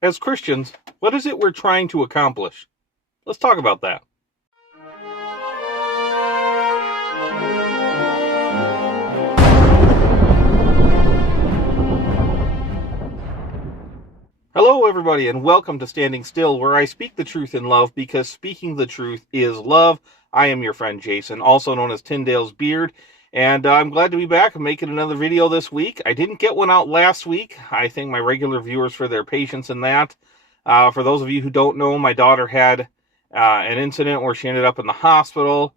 as Christians, what is it we're trying to accomplish? Let's talk about that. Hello, everybody, and welcome to Standing Still, where I speak the truth in love, because speaking the truth is love. I am your friend Jason, also known as Tyndale's Beard, and I'm glad to be back. I'm making another video this week. I didn't get one out last week. I thank my regular viewers for their patience in that. For those of you who don't know, my daughter had an incident where she ended up in the hospital.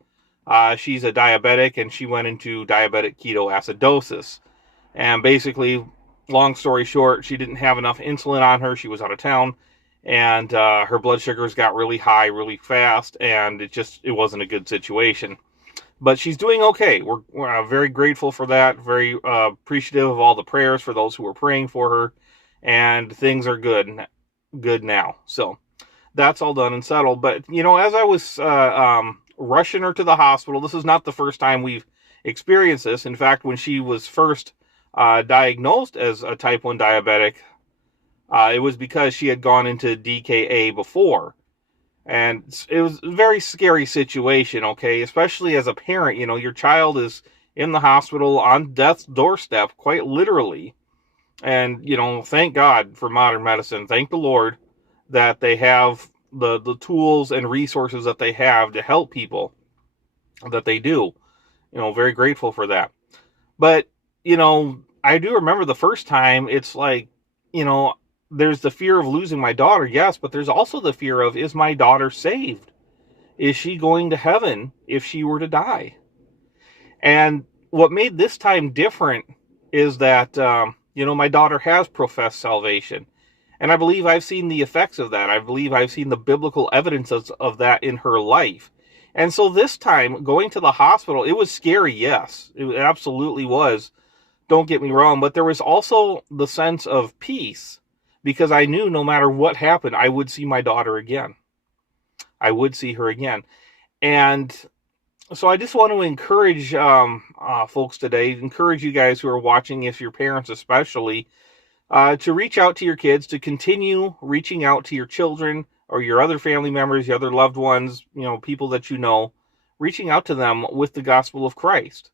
She's a diabetic, and she went into diabetic ketoacidosis. And basically, long story short, she didn't have enough insulin on her. She was out of town, and her blood sugars got really high really fast, and it wasn't a good situation. But she's doing okay. We're very grateful for that, very appreciative of all the prayers for those who were praying for her, and things are good now. So that's all done and settled. But, you know, as I was rushing her to the hospital, this is not the first time we've experienced this. In fact, when she was first diagnosed as a type 1 diabetic, it was because she had gone into DKA before. And it was a very scary situation, okay? Especially as a parent, you know, your child is in the hospital on death's doorstep, quite literally. And, you know, thank God for modern medicine. Thank the Lord that they have the tools and resources that they have to help people that they do. You know, very grateful for that. But, you know, I do remember the first time, it's like, you know, there's the fear of losing my daughter, yes, but there's also the fear of, is my daughter saved? Is she going to heaven if she were to die? And what made this time different is that, you know, my daughter has professed salvation. And I believe I've seen the effects of that. I believe I've seen the biblical evidence of that in her life. And so this time, going to the hospital, it was scary, yes. It absolutely was. Don't get me wrong. But there was also the sense of peace, because I knew no matter what happened, I would see my daughter again. I would see her again. And so I just want to encourage folks today, encourage you guys who are watching, if your parents especially, to reach out to your kids, to continue reaching out to your children or your other family members, your other loved ones, you know, people that you know, reaching out to them with the gospel of Christ.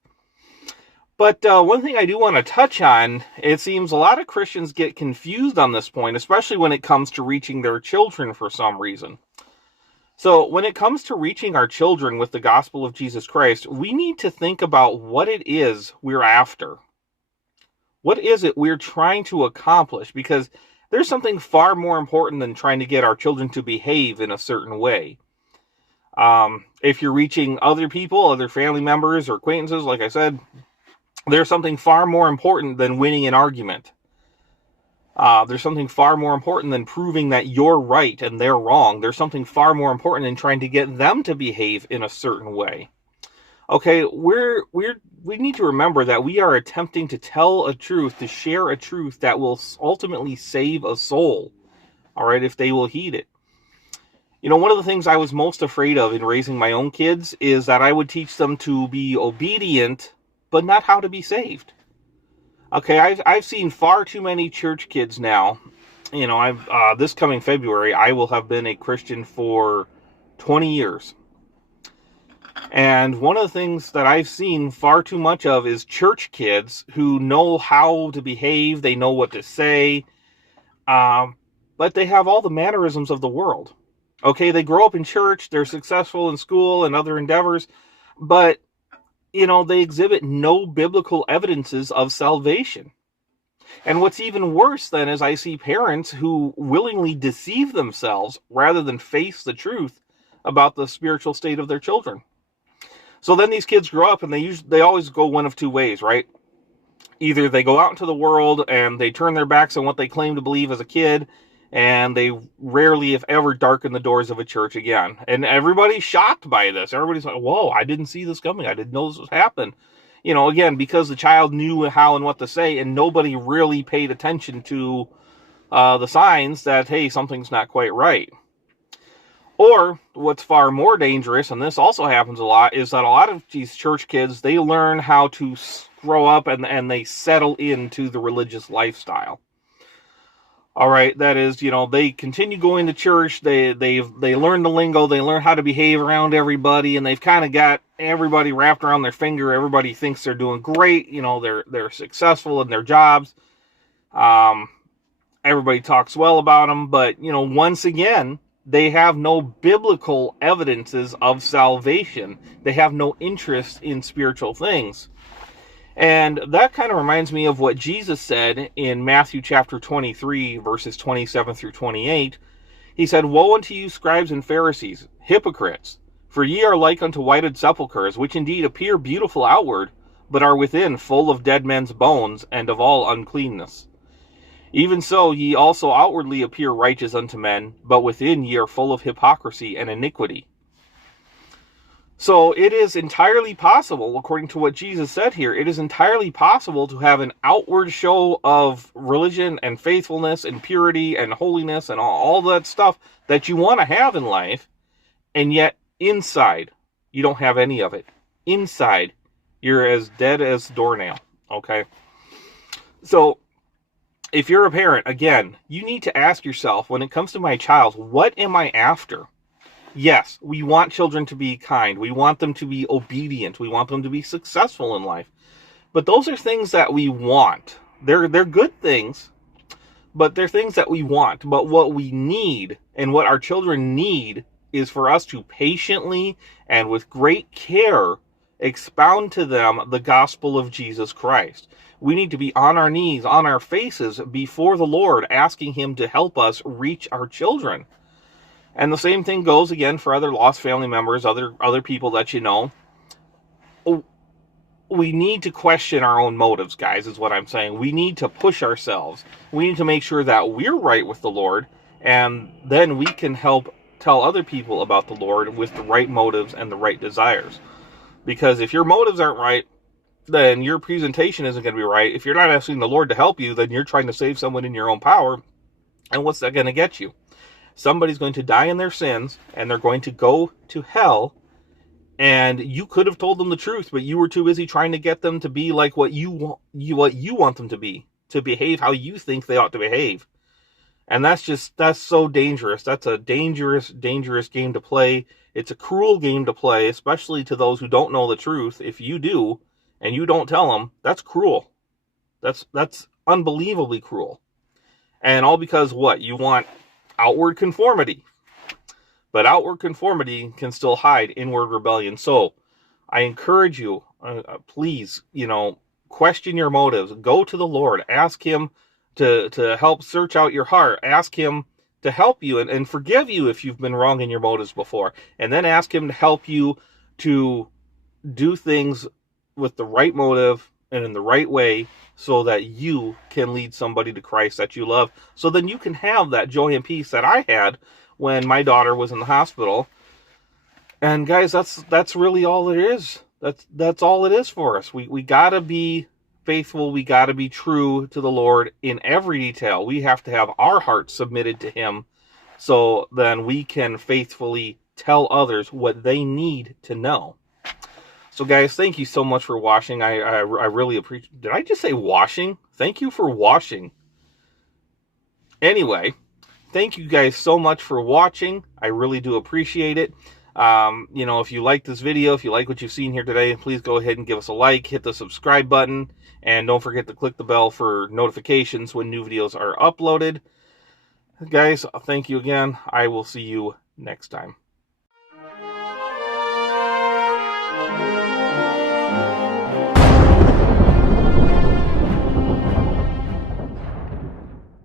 But one thing I do want to touch on, it seems a lot of Christians get confused on this point, especially when it comes to reaching their children for some reason. So when it comes to reaching our children with the gospel of Jesus Christ, we need to think about what it is we're after. What is it we're trying to accomplish? Because there's something far more important than trying to get our children to behave in a certain way. If you're reaching other people, other family members or acquaintances, like I said, there's something far more important than winning an argument. There's something far more important than proving that you're right and they're wrong. There's something far more important than trying to get them to behave in a certain way. Okay, we need to remember that we are attempting to tell a truth, to share a truth that will ultimately save a soul. All right, if they will heed it. You know, one of the things I was most afraid of in raising my own kids is that I would teach them to be obedient, but not how to be saved. Okay, I've seen far too many church kids now. You know, this coming February, I will have been a Christian for 20 years. And one of the things that I've seen far too much of is church kids who know how to behave, they know what to say, but they have all the mannerisms of the world. Okay, they grow up in church, they're successful in school and other endeavors, but you know, they exhibit no biblical evidences of salvation. And what's even worse then is I see parents who willingly deceive themselves rather than face the truth about the spiritual state of their children. So then these kids grow up and they always go one of two ways, right? Either they go out into the world and they turn their backs on what they claim to believe as a kid, and they rarely, if ever, darken the doors of a church again. And everybody's shocked by this. Everybody's like, whoa, I didn't see this coming. I didn't know this would happen. You know, again, because the child knew how and what to say, and nobody really paid attention to the signs that, hey, something's not quite right. Or what's far more dangerous, and this also happens a lot, is that a lot of these church kids, they learn how to grow up and they settle into the religious lifestyle. All right, that is, they continue going to church. They learn the lingo. They learn how to behave around everybody, and they've kind of got everybody wrapped around their finger. Everybody thinks they're doing great. They're successful in their jobs. Everybody talks well about them, but once again, they have no biblical evidences of salvation. They have no interest in spiritual things. And that kind of reminds me of what Jesus said in Matthew chapter 23, verses 27 through 28. He said, "Woe unto you, scribes and Pharisees, hypocrites! For ye are like unto whited sepulchres, which indeed appear beautiful outward, but are within full of dead men's bones, and of all uncleanness. Even so ye also outwardly appear righteous unto men, but within ye are full of hypocrisy and iniquity." So it is entirely possible, according to what Jesus said here, it is entirely possible to have an outward show of religion and faithfulness and purity and holiness and all that stuff that you want to have in life, and yet inside, you don't have any of it. Inside, you're as dead as doornail, okay? So if you're a parent, again, you need to ask yourself, when it comes to my child, what am I after? Yes, we want children to be kind. We want them to be obedient. We want them to be successful in life. But those are things that we want. They're good things, but they're things that we want. But what we need and what our children need is for us to patiently and with great care expound to them the gospel of Jesus Christ. We need to be on our knees, on our faces before the Lord, asking Him to help us reach our children. And the same thing goes again for other lost family members, other people that you know. We need to question our own motives, guys, is what I'm saying. We need to push ourselves. We need to make sure that we're right with the Lord, and then we can help tell other people about the Lord with the right motives and the right desires. Because if your motives aren't right, then your presentation isn't going to be right. If you're not asking the Lord to help you, then you're trying to save someone in your own power. And what's that going to get you? Somebody's going to die in their sins, and they're going to go to hell, and you could have told them the truth, but you were too busy trying to get them to be like what you want them to be, to behave how you think they ought to behave. And that's so dangerous. That's a dangerous game to play. It's a cruel game to play, especially to those who don't know the truth. If you do, and you don't tell them, that's cruel. That's unbelievably cruel. And all because what? You want outward conformity. But outward conformity can still hide inward rebellion. So I encourage you, please, question your motives. Go to the Lord. Ask Him to help search out your heart. Ask Him to help you and forgive you if you've been wrong in your motives before. And then ask Him to help you to do things with the right motive and in the right way, so that you can lead somebody to Christ that you love. So then you can have that joy and peace that I had when my daughter was in the hospital. And guys, that's really all it is. That's all it is for us. We gotta be faithful. We gotta be true to the Lord in every detail. We have to have our hearts submitted to Him, so then we can faithfully tell others what they need to know. So guys, thank you so much for watching. I really appreciate... Did I just say washing? Thank you for washing. Anyway, thank you guys so much for watching. I really do appreciate it. If you like this video, if you like what you've seen here today, please go ahead and give us a like, hit the subscribe button, and don't forget to click the bell for notifications when new videos are uploaded. Guys, thank you again. I will see you next time.